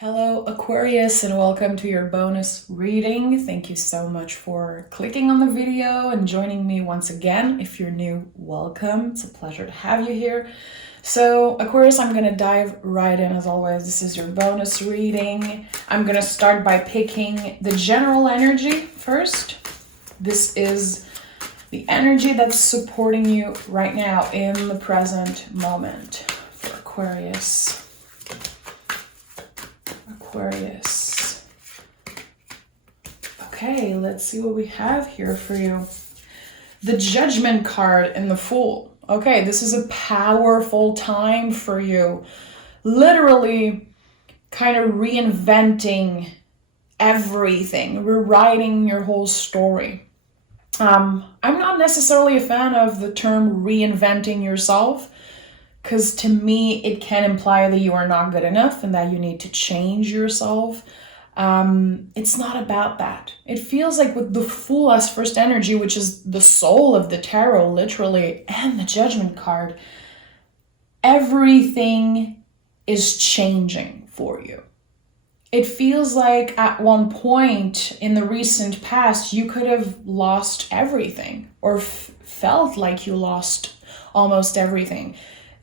Hello, Aquarius, and welcome to your bonus reading. Thank you so much for clicking on the video and joining me once again. If you're new, welcome. It's a pleasure to have you here. So, Aquarius, I'm going to dive right in as always. This is your bonus reading. I'm going to start by picking the general energy first. This is the energy that's supporting you right now in the present moment for Aquarius. Aquarius. Okay, let's see what we have here for you. The Judgment card and the Fool. Okay, this is a powerful time for you. Literally kind of reinventing everything, rewriting your whole story. I'm not necessarily a fan of the term reinventing yourself, because to me, it can imply that you are not good enough and that you need to change yourself. It's not about that. It feels like with the Fool as first energy, which is the soul of the tarot, literally, and the Judgment card, everything is changing for you. It feels like at one point in the recent past, you could have lost everything or felt like you lost almost everything.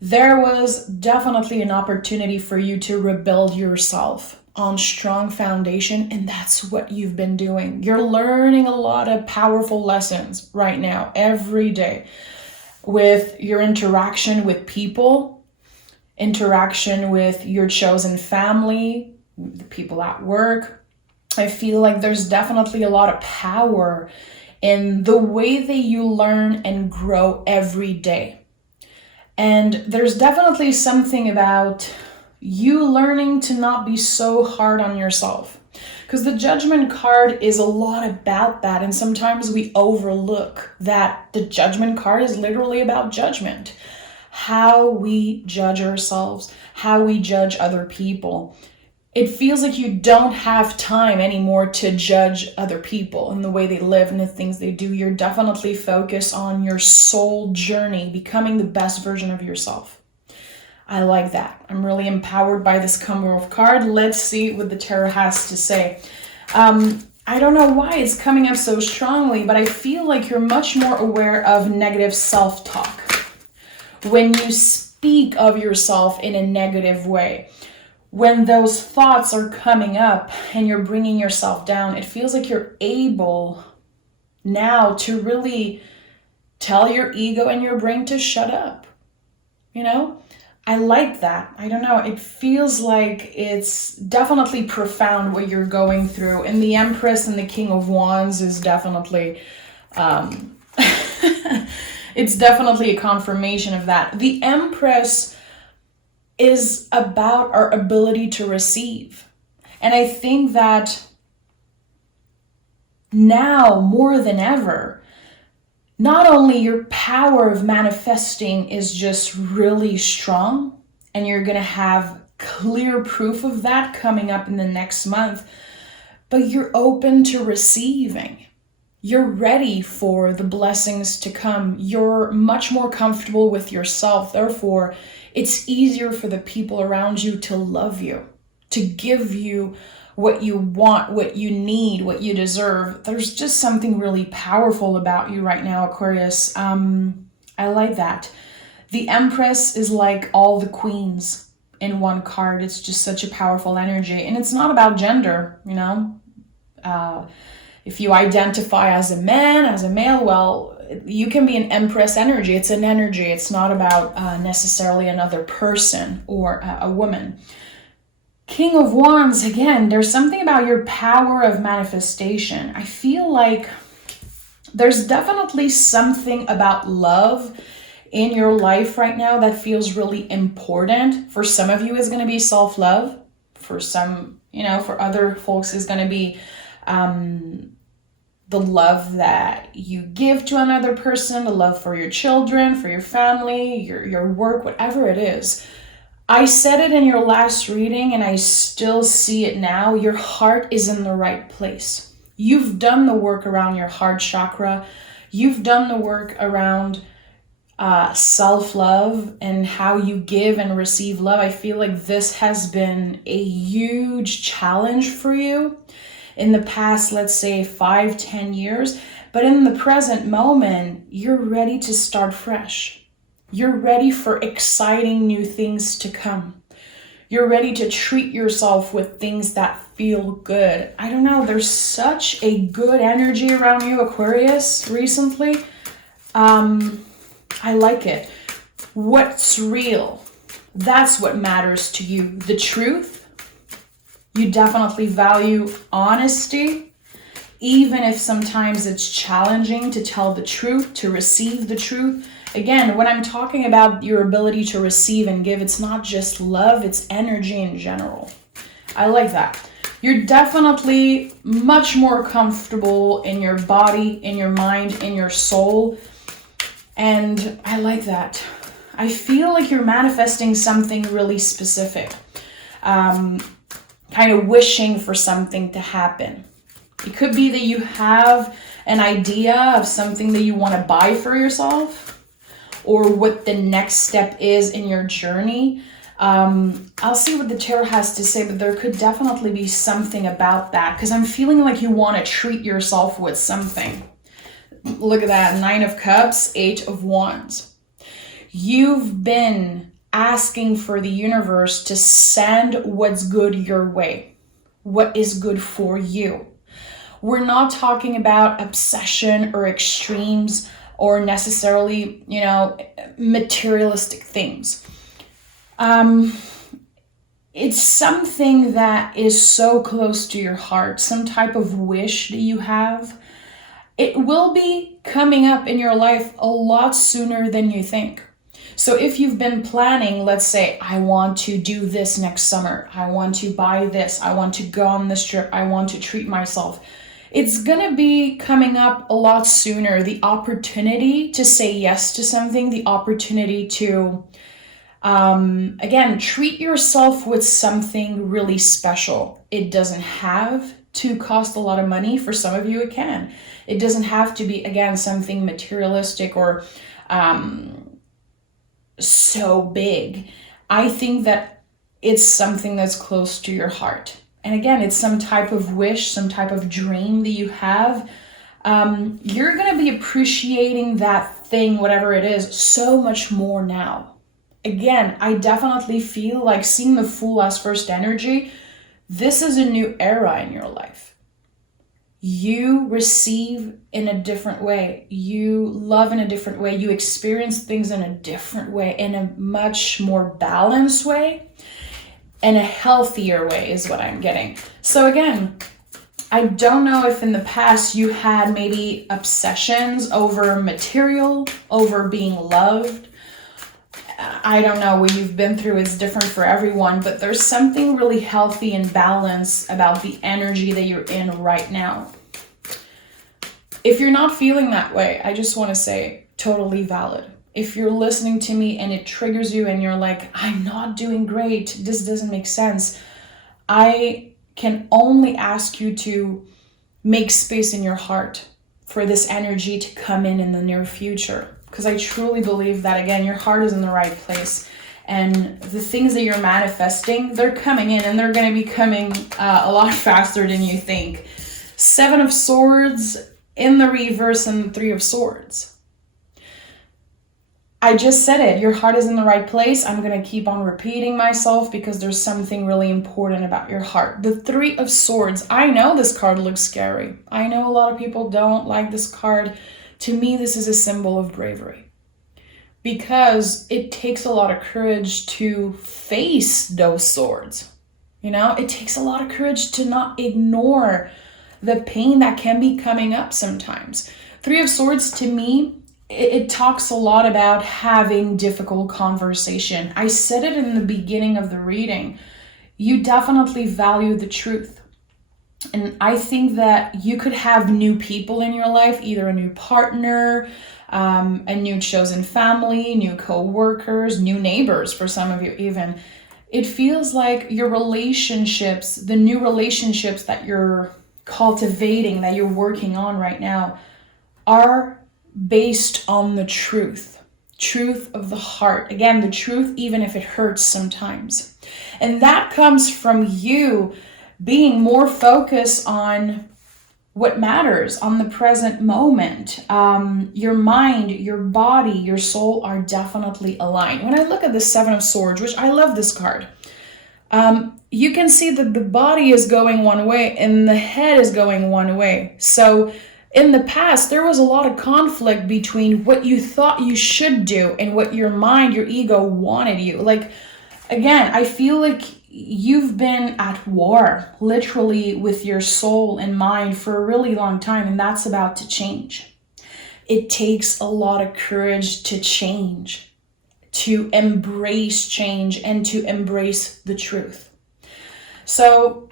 There was definitely an opportunity for you to rebuild yourself on strong foundation, and that's what you've been doing. You're learning a lot of powerful lessons right now, every day, with your interaction with people, interaction with your chosen family, the people at work. I feel like there's definitely a lot of power in the way that you learn and grow every day. And there's definitely something about you learning to not be so hard on yourself. Because the Judgment card is a lot about that. And sometimes we overlook that the Judgment card is literally about judgment. How we judge ourselves, how we judge other people. It feels like you don't have time anymore to judge other people and the way they live and the things they do. You're definitely focused on your soul journey, becoming the best version of yourself. I like that. I'm really empowered by this Commonwealth card. Let's see what the tarot has to say. I don't know why it's coming up so strongly, but I feel like you're much more aware of negative self-talk. When you speak of yourself in a negative way, when those thoughts are coming up and you're bringing yourself down, it feels like you're able now to really tell your ego and your brain to shut up. You know, I like that. I don't know. It feels like it's definitely profound what you're going through. And the Empress and the King of Wands is definitely, it's definitely a confirmation of that. The Empress is about our ability to receive. And I think that now more than ever, not only your power of manifesting is just really strong, and you're going to have clear proof of that coming up in the next month, but you're open to receiving. You're ready for the blessings to come. You're much more comfortable with yourself. Therefore, it's easier for the people around you to love you, to give you what you want, what you need, what you deserve. There's just something really powerful about you right now, Aquarius. I like that. The Empress is like all the queens in one card. It's just such a powerful energy. And it's not about gender, you know. If you identify as a man, as a male, well, you can be an Empress energy. It's an energy. It's not about necessarily another person or a woman. King of Wands, again, there's something about your power of manifestation. I feel like there's definitely something about love in your life right now that feels really important. For some of you, it's going to be self-love. For some, you know, for other folks, it's going to be the love that you give to another person, the love for your children, for your family, your work, whatever it is. I said it in your last reading and I still see it now. Your heart is in the right place. You've done the work around your heart chakra. You've done the work around self-love and how you give and receive love. I feel like this has been a huge challenge for you in the past, let's say 5-10 years. But in the present moment, you're ready to start fresh. You're ready for exciting new things to come. You're ready to treat yourself with things that feel good. I don't know, there's such a good energy around you, Aquarius, recently. I like it. What's real? That's what matters to you. The truth. You definitely value honesty, even if sometimes it's challenging to tell the truth, to receive the truth. Again, when I'm talking about your ability to receive and give, it's not just love, it's energy in general. I like that. You're definitely much more comfortable in your body, in your mind, in your soul. And I like that. I feel like you're manifesting something really specific. Kind of wishing for something to happen. It could be that you have an idea of something that you want to buy for yourself, or what the next step is in your journey. I'll see what the tarot has to say, but there could definitely be something about that, because I'm feeling like you want to treat yourself with something. Look at that, 9 of Cups, 8 of Wands. You've been asking for the universe to send what's good your way, what is good for you. We're not talking about obsession or extremes or necessarily, materialistic things. It's something that is so close to your heart, some type of wish that you have. It will be coming up in your life a lot sooner than you think. So if you've been planning, let's say, I want to do this next summer, I want to buy this, I want to go on this trip, I want to treat myself, it's gonna be coming up a lot sooner. The opportunity to say yes to something, the opportunity to, again, treat yourself with something really special. It doesn't have to cost a lot of money. For some of you, it can. It doesn't have to be, again, something materialistic or so big. I think that it's something that's close to your heart. And again, it's some type of wish, some type of dream that you have. You're going to be appreciating that thing, whatever it is, so much more now. Again, I definitely feel like, seeing the Fool as first energy, this is a new era in your life. You receive in a different way. You love in a different way. You experience things in a different way, in a much more balanced way. And a healthier way is what I'm getting. So again, I don't know if in the past you had maybe obsessions over material, over being loved. I don't know what you've been through. It's different for everyone, but there's something really healthy and balanced about the energy that you're in right now. If you're not feeling that way, I just want to say, totally valid. If you're listening to me and it triggers you and you're like, I'm not doing great, this doesn't make sense, I can only ask you to make space in your heart for this energy to come in the near future. Because I truly believe that, again, your heart is in the right place. And the things that you're manifesting, they're coming in, and they're going to be coming a lot faster than you think. 7 of Swords in the reverse and 3 of Swords. I just said it. Your heart is in the right place. I'm going to keep on repeating myself because there's something really important about your heart. The 3 of Swords. I know this card looks scary. I know a lot of people don't like this card. To me, this is a symbol of bravery, because it takes a lot of courage to face those swords. It takes a lot of courage to not ignore the pain that can be coming up sometimes. 3 of Swords, to me, it talks a lot about having difficult conversation. I said it in the beginning of the reading. You definitely value the truth. And I think that you could have new people in your life, either a new partner, a new chosen family, new co-workers, new neighbors for some of you even. It feels like your relationships, the new relationships that you're cultivating, that you're working on right now, are based on the truth. truth of the heart. Again, the truth, even if it hurts sometimes. And that comes from you being more focused on what matters, on the present moment. Your mind, your body, your soul are definitely aligned. When I look at the Seven of Swords, which I love this card, you can see that the body is going one way and the head is going one way. So in the past, there was a lot of conflict between what you thought you should do and what your mind, your ego wanted you. Like, again, I feel like you've been at war, literally, with your soul and mind for a really long time, and that's about to change. It takes a lot of courage to change, to embrace change, and to embrace the truth. So,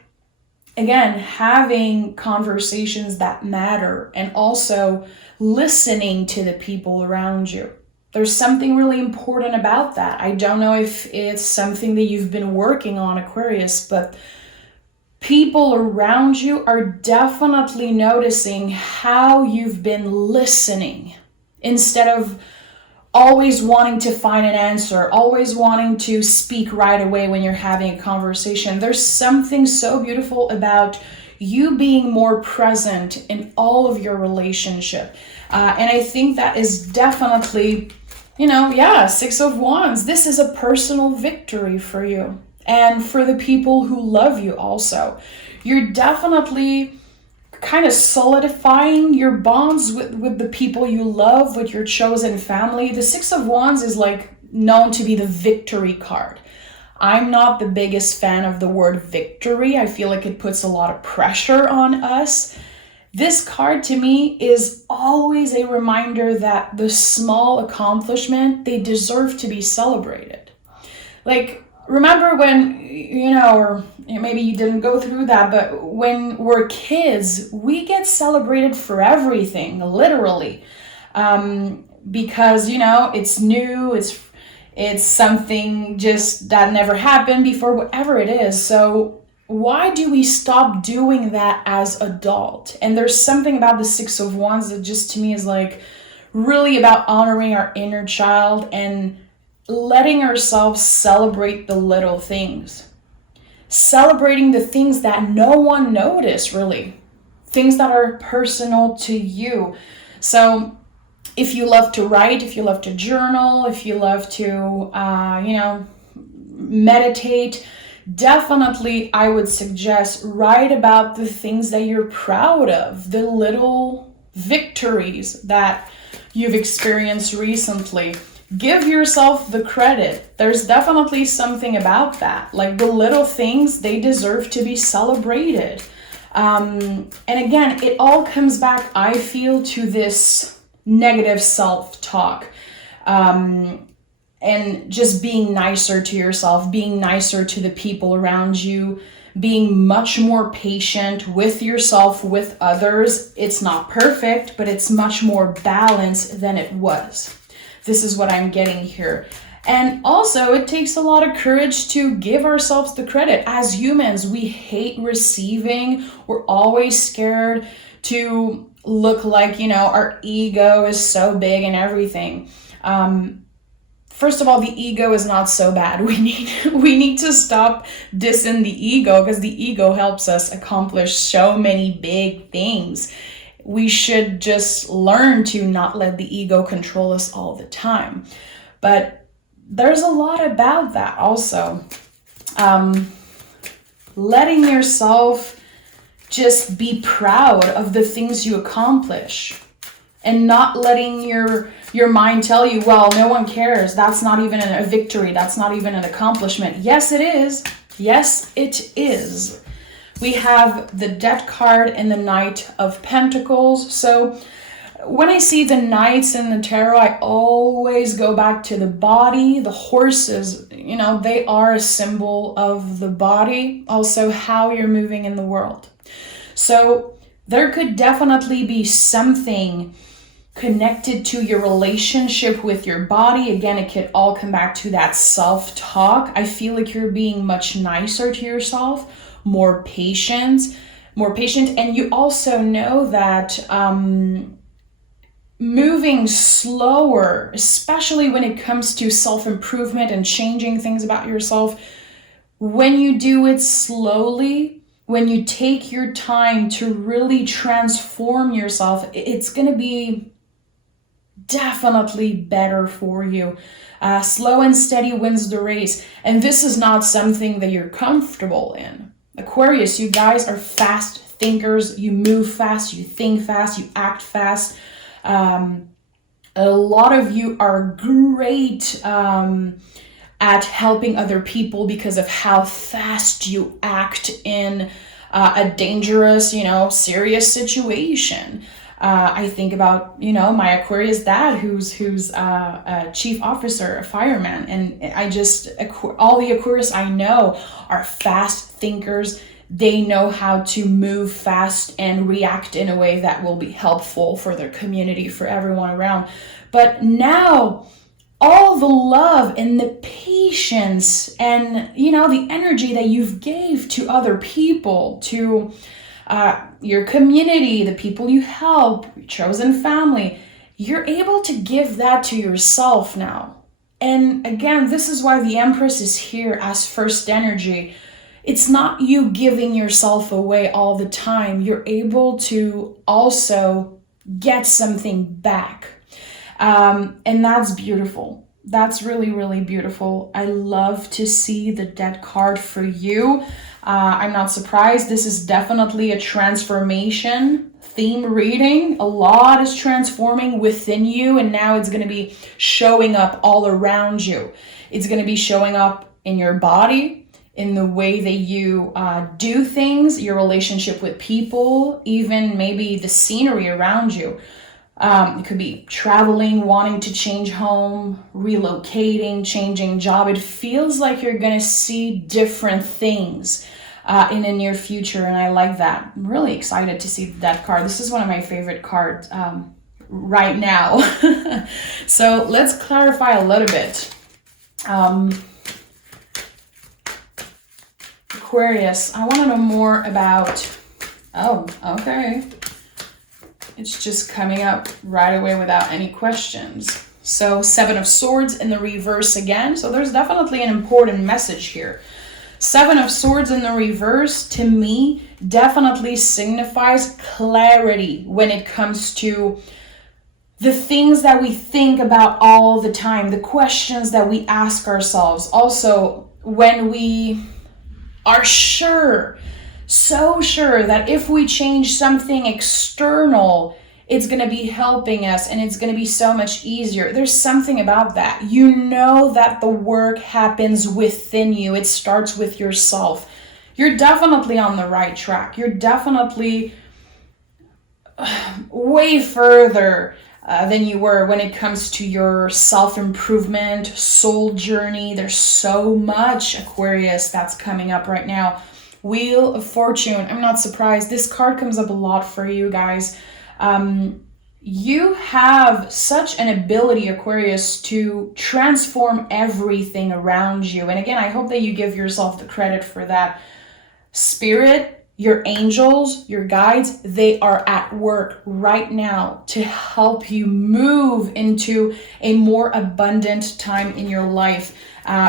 again, having conversations that matter and also listening to the people around you. There's something really important about that. I don't know if it's something that you've been working on, Aquarius, but people around you are definitely noticing how you've been listening instead of always wanting to find an answer, always wanting to speak right away when you're having a conversation. There's something so beautiful about you being more present in all of your relationship. And I think that is definitely, Six of Wands. This is a personal victory for you and for the people who love you also. You're definitely kind of solidifying your bonds with the people you love, with your chosen family. The Six of Wands is like known to be the victory card. I'm not the biggest fan of the word victory. I feel like it puts a lot of pressure on us. This card to me is always a reminder that the small accomplishment, they deserve to be celebrated. Like, remember when, or maybe you didn't go through that, but when we're kids, we get celebrated for everything, literally. Because, it's new, it's something just that never happened before, whatever it is. So why do we stop doing that as adult? And there's something about the Six of Wands that just to me is like really about honoring our inner child and letting ourselves celebrate the little things. Celebrating the things that no one noticed, really. Things that are personal to you. So if you love to write, if you love to journal, if you love to, meditate, definitely I would suggest write about the things that you're proud of, the little victories that you've experienced recently. Give yourself the credit. There's definitely something about that. Like the little things, they deserve to be celebrated. And again, it all comes back, I feel, to this negative self-talk. And just being nicer to yourself, being nicer to the people around you, being much more patient with yourself, with others. It's not perfect, but it's much more balanced than it was. This is what I'm getting here. And also, it takes a lot of courage to give ourselves the credit. As humans, we hate receiving. We're always scared to look like, our ego is so big and everything. First of all, the ego is not so bad. We need to stop dissing the ego because the ego helps us accomplish so many big things. We should just learn to not let the ego control us all the time. But there's a lot about that also. Letting yourself just be proud of the things you accomplish. And not letting your mind tell you, well, no one cares. That's not even a victory. That's not even an accomplishment. Yes, it is. Yes, it is. We have the Death card and the Knight of Pentacles. So when I see the Knights in the tarot, I always go back to the body. The horses, they are a symbol of the body. Also how you're moving in the world. So there could definitely be something connected to your relationship with your body. Again, it could all come back to that self-talk. I feel like you're being much nicer to yourself, more patient. And you also know that moving slower, especially when it comes to self-improvement and changing things about yourself. When you do it slowly, when you take your time to really transform yourself, it's going to be definitely better for you. Slow and steady wins the race. And this is not something that you're comfortable in. Aquarius, you guys are fast thinkers. You move fast, you think fast, you act fast. A lot of you are great at helping other people because of how fast you act in a dangerous, serious situation. I think about, my Aquarius dad, who's a chief officer, a fireman, and all the Aquarius I know are fast thinkers. They know how to move fast and react in a way that will be helpful for their community, for everyone around. But now, all the love and the patience and, the energy that you've gave to other people, to your community, the people you help, your chosen family, you're able to give that to yourself now. And again, this is why the Empress is here as first energy. It's not you giving yourself away all the time. You're able to also get something back. And that's beautiful. That's really, really beautiful. I love to see the Death card for you. I'm not surprised. This is definitely a transformation theme reading. A lot is transforming within you, and now it's going to be showing up all around you. It's going to be showing up in your body, in the way that you do things, your relationship with people, even maybe the scenery around you. It could be traveling, wanting to change home, relocating, changing job. It feels like you're going to see different things in the near future, and I like that. I'm really excited to see that card. This is one of my favorite cards right now. So let's clarify a little bit. Aquarius, I want to know more about... Oh, okay. It's just coming up right away without any questions. So 7 of Swords in the reverse again. So there's definitely an important message here. 7 of Swords in the reverse, to me, definitely signifies clarity when it comes to the things that we think about all the time, the questions that we ask ourselves. Also, when we are sure, so sure that if we change something external, it's going to be helping us and it's going to be so much easier. There's something about that. You know that the work happens within you. It starts with yourself. You're definitely on the right track. You're definitely way further than you were when it comes to your self-improvement, soul journey. There's so much, Aquarius, that's coming up right now. Wheel of Fortune. I'm not surprised. This card comes up a lot for you guys. You have such an ability, Aquarius, to transform everything around you. And again, I hope that you give yourself the credit for that. Spirit, your angels, your guides, they are at work right now to help you move into a more abundant time in your life.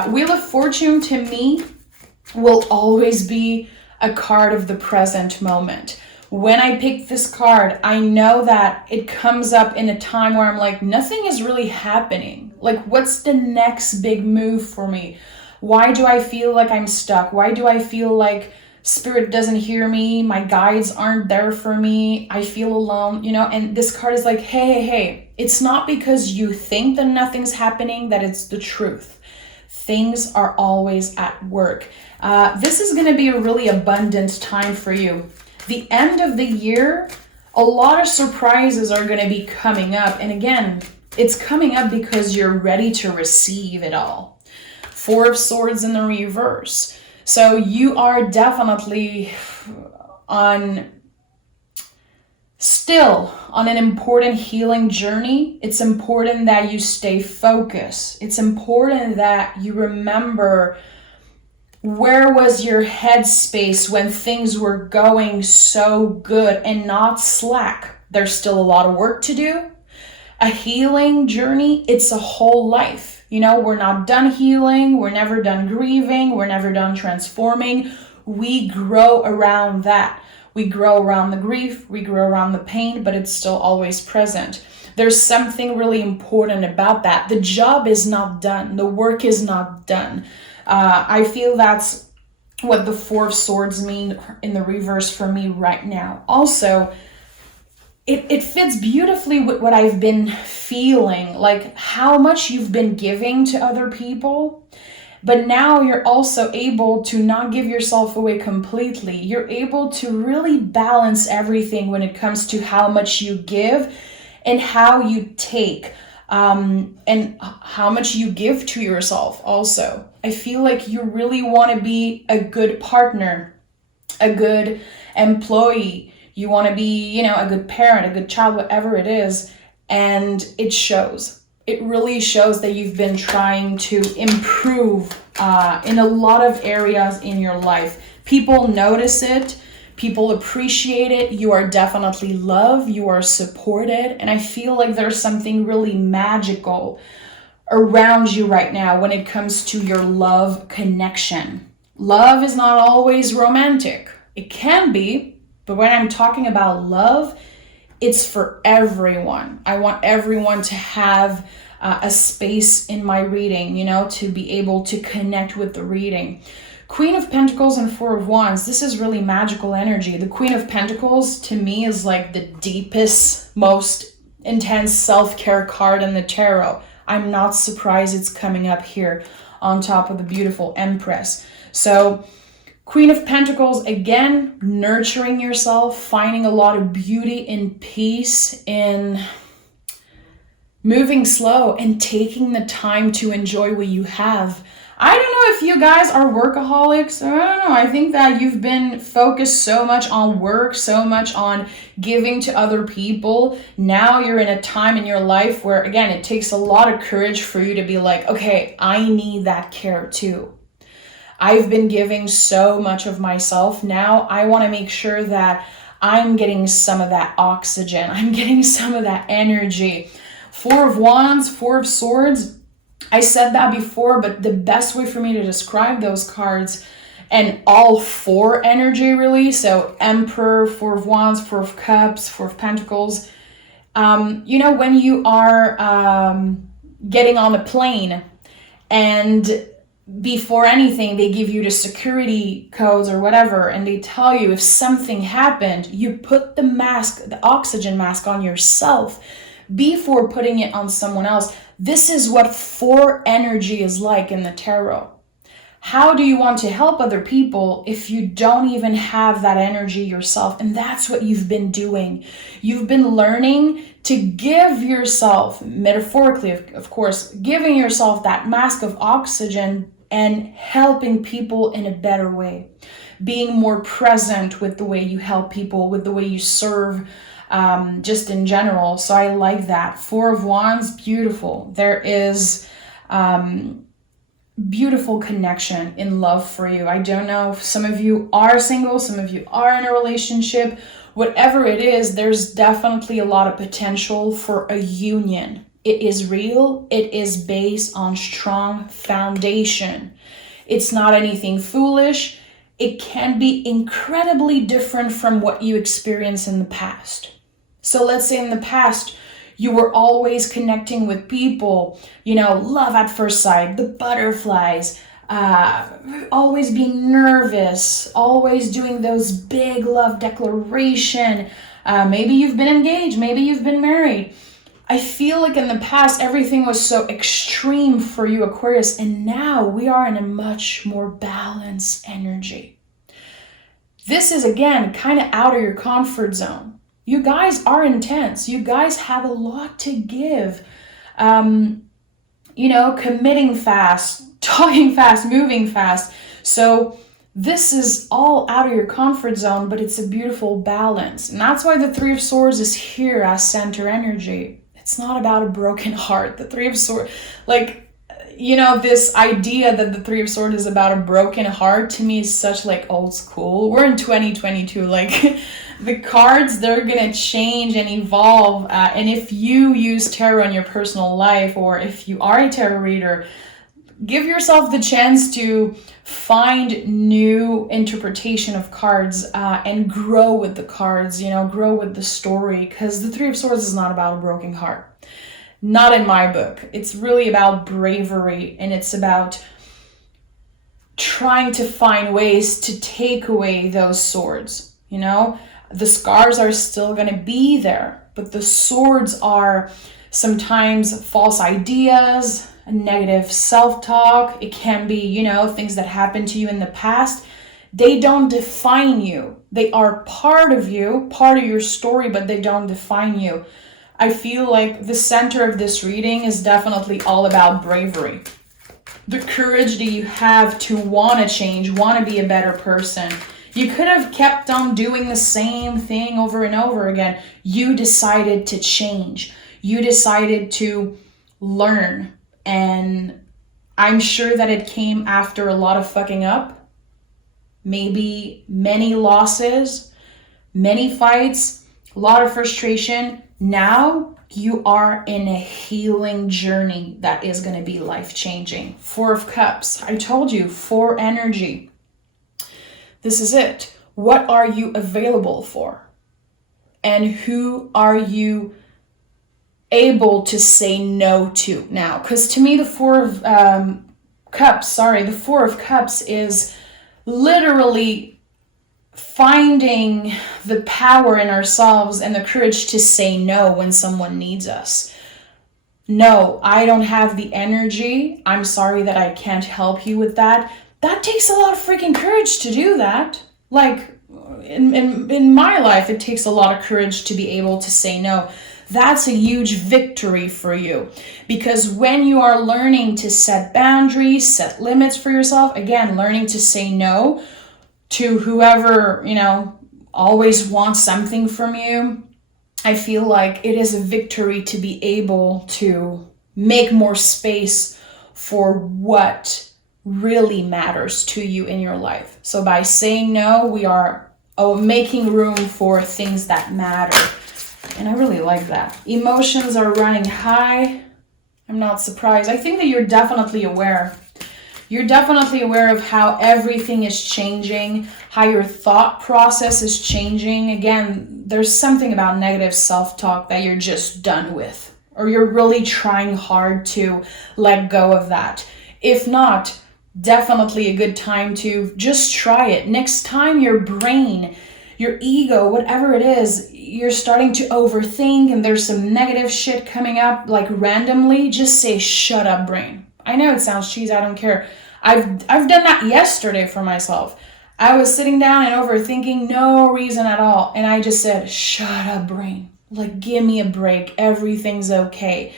Wheel of Fortune, to me, will always be a card of the present moment. When I pick this card, I know that it comes up in a time where I'm like, nothing is really happening. Like, what's the next big move for me? Why do I feel like I'm stuck? Why do I feel like Spirit doesn't hear me? My guides aren't there for me. I feel alone, and this card is like, hey, it's not because you think that nothing's happening that it's the truth. Things are always at work. This is going to be a really abundant time for you. The end of the year, a lot of surprises are going to be coming up. And again, it's coming up because you're ready to receive it all. 4 of Swords in the reverse. So you are definitely still on an important healing journey. It's important that you stay focused. It's important that you remember, where was your headspace when things were going so good, and not slack. There's still a lot of work to do. A healing journey, it's a whole life. You know, we're not done healing, we're never done grieving, we're never done transforming. We grow around that. We grow around the grief, we grow around the pain, but it's still always present. There's something really important about that. The job is not done. The work is not done. I feel that's what the Four of Swords mean in the reverse for me right now. Also, it fits beautifully with what I've been feeling, like how much you've been giving to other people. But now you're also able to not give yourself away completely. You're able to really balance everything when it comes to how much you give and how you take, and how much you give to yourself also. I feel like you really want to be a good partner, a good employee. You want to be, you know, a good parent, a good child, whatever it is. And it shows. It really shows that you've been trying to improve in a lot of areas in your life. People notice it. People appreciate it. You are definitely loved. You are supported. And I feel like there's something really magical around you right now when it comes to your love connection. Love is not always romantic. It can be, but when I'm talking about love, it's for everyone. I want everyone to have a space in my reading, you know, to be able to connect with the reading. Queen of Pentacles and Four of Wands, this is really magical energy. The Queen of Pentacles to me is like the deepest, most intense self-care card in the tarot. I'm not surprised it's coming up here on top of the beautiful Empress. So Queen of Pentacles, again, nurturing yourself, finding a lot of beauty and peace in moving slow and taking the time to enjoy what you have. I don't know if you guys are workaholics. I don't know. I think that you've been focused so much on work, so much on giving to other people. Now you're in a time in your life where, again, it takes a lot of courage for you to be like, okay, I need that care too. I've been giving so much of myself. Now I want to make sure that I'm getting some of that oxygen. I'm getting some of that energy. Four of Wands, Four of Swords. I said that before, but the best way for me to describe those cards and all four energy really, so Emperor, Four of Wands, Four of Cups, Four of Pentacles, you know, when you are getting on a plane and before anything, they give you the security codes or whatever, and they tell you if something happened, you put the mask, the oxygen mask on yourself before putting it on someone else. This is what four energy is like in the tarot. How do you want to help other people if you don't even have that energy yourself? And that's what you've been doing. You've been learning to give yourself, metaphorically, of course, giving yourself that mask of oxygen and helping people in a better way. Being more present with the way you help people, with the way you serve, just in general. So I like that. Four of Wands, beautiful. There is beautiful connection in love for you. I don't know if some of you are single, some of you are in a relationship. Whatever it is, there's definitely a lot of potential for a union. It is real. It is based on strong foundation. It's not anything foolish. It can be incredibly different from what you experienced in the past. So let's say in the past, you were always connecting with people, you know, love at first sight, the butterflies, always being nervous, always doing those big love declaration. Maybe you've been engaged, maybe you've been married. I feel like in the past, everything was so extreme for you, Aquarius, and now we are in a much more balanced energy. This is, again, kind of out of your comfort zone. You guys are intense. You guys have a lot to give. You know, committing fast, talking fast, moving fast. So this is all out of your comfort zone, but it's a beautiful balance. And that's why the Three of Swords is here as center energy. It's not about a broken heart. The Three of Swords, like, you know, this idea that the Three of Swords is about a broken heart, to me is such like old school. We're in 2022, like The cards, they're gonna change and evolve. And if you use tarot in your personal life, or if you are a tarot reader, give yourself the chance to find new interpretation of cards and grow with the cards, grow with the story, because the Three of Swords is not about a broken heart. Not in my book. It's really about bravery, and it's about trying to find ways to take away those swords. The scars are still going to be there, but the swords are sometimes false ideas, negative self-talk. It can be, things that happened to you in the past. They don't define you. They are part of you, part of your story, but they don't define you. I feel like the center of this reading is definitely all about bravery. The courage that you have to want to change, want to be a better person. You could have kept on doing the same thing over and over again. You decided to change. You decided to learn. And I'm sure that it came after a lot of fucking up. Maybe many losses, many fights, a lot of frustration. Now you are in a healing journey that is going to be life-changing. Four of Cups. I told you, 4 energy. This is it. What are you available for? And who are you able to say no to now? Because to me, the Four of Cups is literally finding the power in ourselves and the courage to say no when someone needs us. No, I don't have the energy. I'm sorry that I can't help you with that. That takes a lot of freaking courage to do that. Like, in my life, it takes a lot of courage to be able to say no. That's a huge victory for you. Because when you are learning to set boundaries, set limits for yourself, again, learning to say no to whoever, always wants something from you, I feel like it is a victory to be able to make more space for what really matters to you in your life. So by saying no, we are making room for things that matter. And I really like that. Emotions are running high. I'm not surprised. I think that you're definitely aware. You're definitely aware of how everything is changing, how your thought process is changing. Again, there's something about negative self-talk that you're just done with, or you're really trying hard to let go of that. If not, definitely a good time to just try it. Next time your brain, your ego, whatever it is, you're starting to overthink and there's some negative shit coming up like randomly, just say, shut up, brain. I know it sounds cheesy, I don't care. I've done that yesterday for myself. I was sitting down and overthinking, no reason at all. And I just said, shut up, brain. Like, give me a break. Everything's okay.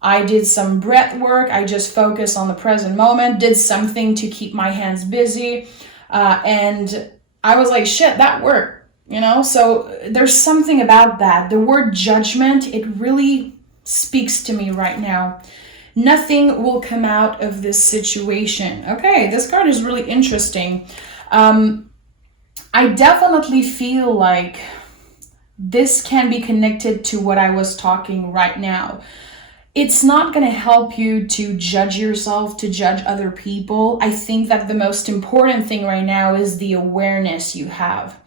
I did some breath work. I just focused on the present moment, did something to keep my hands busy. And I was like, shit, that worked, So there's something about that. The word judgment, it really speaks to me right now. Nothing will come out of this situation. Okay, this card is really interesting. I definitely feel like this can be connected to what I was talking right now. It's not going to help you to judge yourself, to judge other people. I think that the most important thing right now is the awareness you have.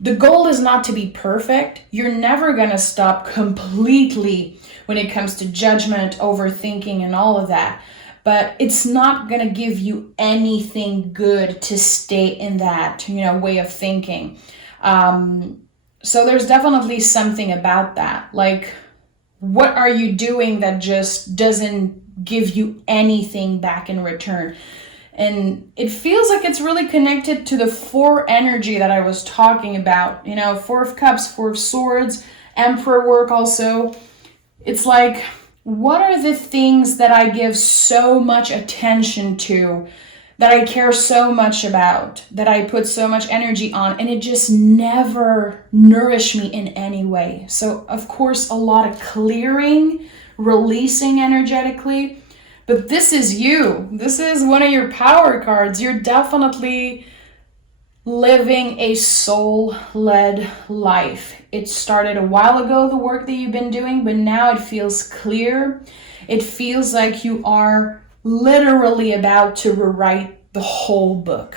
The goal is not to be perfect. You're never going to stop completely when it comes to judgment, overthinking, and all of that. But it's not going to give you anything good to stay in that, way of thinking. So there's definitely something about that. Like, what are you doing that just doesn't give you anything back in return? And it feels like it's really connected to the 4 energy that I was talking about. 4 of Cups, 4 of Swords, Emperor work also. It's like, what are the things that I give so much attention to, that I care so much about, that I put so much energy on, and it just never nourished me in any way? So, of course, a lot of clearing, releasing energetically. But this is you. This is one of your power cards. You're definitely living a soul-led life. It started a while ago, the work that you've been doing, but now it feels clear. It feels like you are literally about to rewrite the whole book,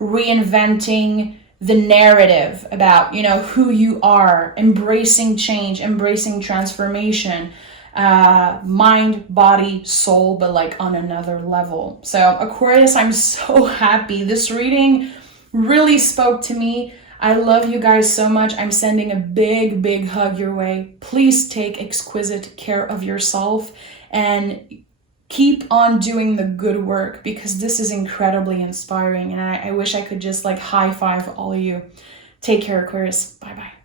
reinventing the narrative about, who you are, embracing change, embracing transformation, mind, body, soul, but like on another level. So Aquarius, I'm so happy. This reading really spoke to me. I love you guys so much. I'm sending a big, big hug your way. Please take exquisite care of yourself and keep on doing the good work, because this is incredibly inspiring. And I wish I could just like high five all of you. Take care, Aquarius. Bye-bye.